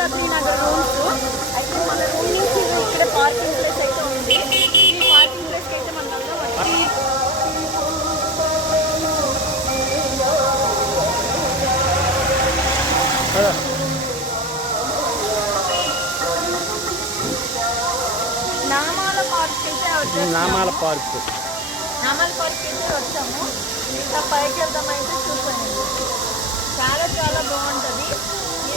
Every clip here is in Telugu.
శేషాద్రి నగర్ రూమ్స్ అయితే మన రూమ్ నుంచి ఇక్కడ పార్కింగ్ ప్లేస్ అయితే ఉంది. ఈ పార్కింగ్ ప్లేస్కి అయితే మనం వచ్చి నామాల పార్క్ అయితే వచ్చేసాము. నామాల పార్క్ నామాల పార్క్ అయితే వచ్చాము. ఇంకా పైకి వెళ్దామైతే చూసాను చాలా చాలా బాగుంటుంది.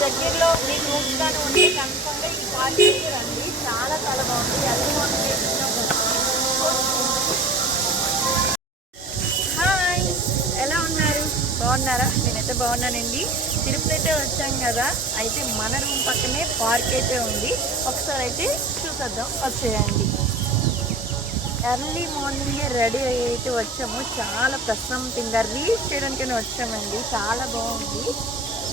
దగ్గరలో మీ రూమ్స్ కానీ ఉంటే కనుక్కోండి. ఈ పార్టీ రండి చాలా చాలా బాగుంది. అది హాయ్. ఎలా ఉన్నారు? బాగున్నారా? నేనైతే బాగున్నానండి. తిరుపతి అయితే వచ్చాం కదా. అయితే మన రూమ్ పక్కనే పార్క్ అయితే ఉంది. ఒకసారి అయితే చూసేద్దాం. వచ్చేయండి. ఎర్లీ మార్నింగే రెడీ అయితే వచ్చాము. చాలా ప్రశాంతంగా రీల్స్ చేయడానికైనా వచ్చామండి. చాలా బాగుంది.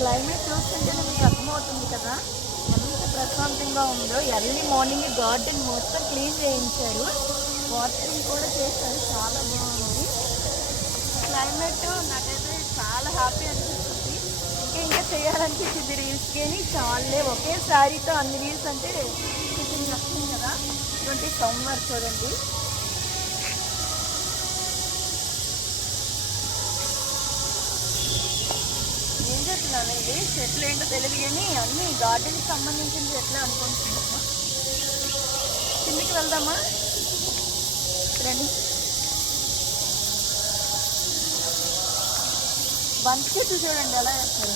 క్లైమేట్ చూస్తుంటేనే మీకు అర్థమవుతుంది కదా. ఎంత ప్రశాంతంగా ఉందో. ఎర్లీ మార్నింగ్ గార్డెన్ మొత్తం క్లీన్ చేయించారు. వాటరింగ్ కూడా చేశారు. చాలా బాగుంది. క్లైమేట్ నాకైతే చాలా హ్యాపీ అనిపిస్తుంది. ఇంకా ఇంకా చేయాలనిపించింది రీల్స్ కానీ చాలే. ఒకేసారితో అన్ని రీల్స్ అంటే కొంచెం కష్టం కదా. ఇటువంటి సమ్మర్ చూడండి. ఏం చెప్తున్నానండి చెట్లు ఏంటో తెలియదు కానీ అన్ని గార్డెన్కి సంబంధించిన చెట్లే అనుకుంటున్నాము కిందికి వెళ్దామా? రండి. బంతి చెట్లు చూడండి ఎలా వేస్తారు.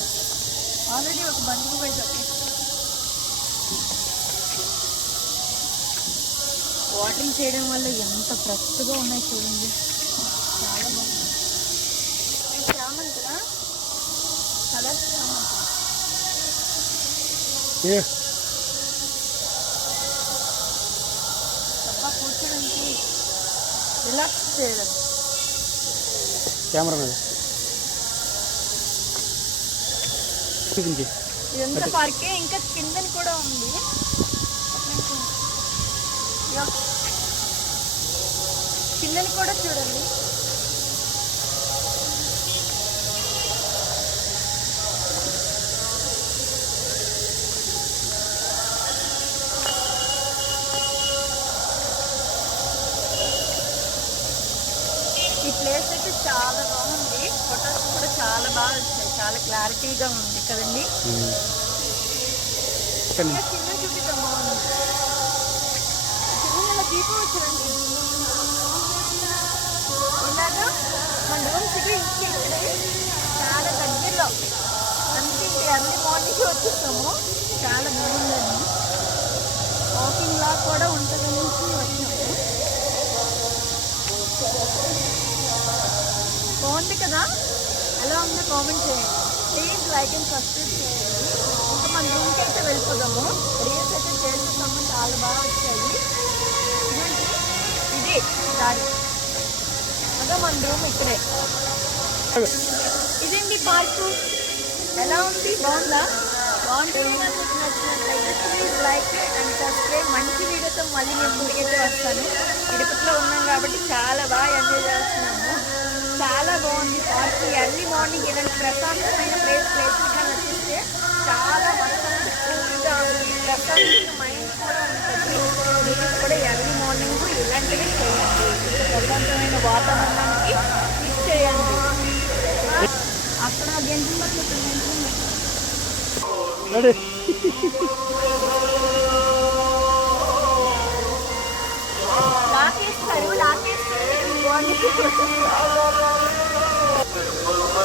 ఆల్రెడీ ఒక బంతి పోయి అయితే వాటరింగ్ చేయడం వల్ల ఎంత ఫ్రెష్గా ఉన్నాయి చూడండి. చాలా బాగుంది. ఇది చామంతులా కూర్చోడానికి రిలాక్స్ చేయడం. కెమెరా మీద. ఇదంతా పార్కే ఇంకా కిందని కూడా ఉంది. కిందని కూడా చూడండి. ప్లేస్ అయితే చాలా బాగుంది. ఫొటోస్ కూడా చాలా బాగా వచ్చాయి. చాలా క్లారిటీగా ఉంది కదండి. కింద చూపిద్దాం బాగుంది. చిన్న దీపం చూడండి ఇలాగ మన రూమ్స్ ఇంటికి ఇక్కడే చాలా దగ్గరలో అందుకే ఎర్లీ మార్నింగ్ వచ్చేస్తాము చాలా బాగుందండి. వాకింగ్ లా కూడా ఉంటుందని వచ్చాము బాగుంది కదా? ఎలా ఉందో కామెంట్ చేయండి. ప్లీజ్ లైక్ అండ్ సబ్స్క్రైబ్ చేయండి. ఇంకా మన రూమ్కి అయితే వెళ్ళిపోదాము. రీల్స్ అయితే చేస్తున్నాము. చాలా బాగా వచ్చాయి. ఇది. దారి అదే మన రూమ్ ఇక్కడే. ఇదండి పార్కు ఎలా ఉంది? బాగుందా? బాగుంటుంది కనుక నచ్చినట్లయితే ప్లీజ్ లైక్ అండ్ సబ్స్క్రైబ్ మంచి వీడియోతో మళ్ళీ నేను ముందుకైతే వస్తాను. తిరుపతిలో ఉన్నాం కాబట్టి చాలా బాగా ఎంజాయ్ చేస్తున్నాము. చాలా బాగుంది. పార్క్ ఎర్లీ మార్నింగ్ ఇలాంటి ప్రశాంతమైన ప్లేస్ ప్లేస్ కానీ వచ్చిస్తే చాలా మనసు కూల్గా ఉంది. ప్రశాంతంగా మైండ్ కూడా ఉంటుంది. మీరు కూడా ఎర్లీ మార్నింగ్ ఇలాంటివి చేయండి. ప్రశాంతమైన వాతావరణానికి మిస్ చేయండి. అక్కడ గెంతులు పట్టుకుంటుంది గెంతులు రెడీ లాకేస్తారు లాకేస్తే బాగుంది ఆహా. ఏయ్. బాగుంది వేరు ఫోటో. ఆరెంజ్ కూడా ఉంది. చాలా బాగుంది కదా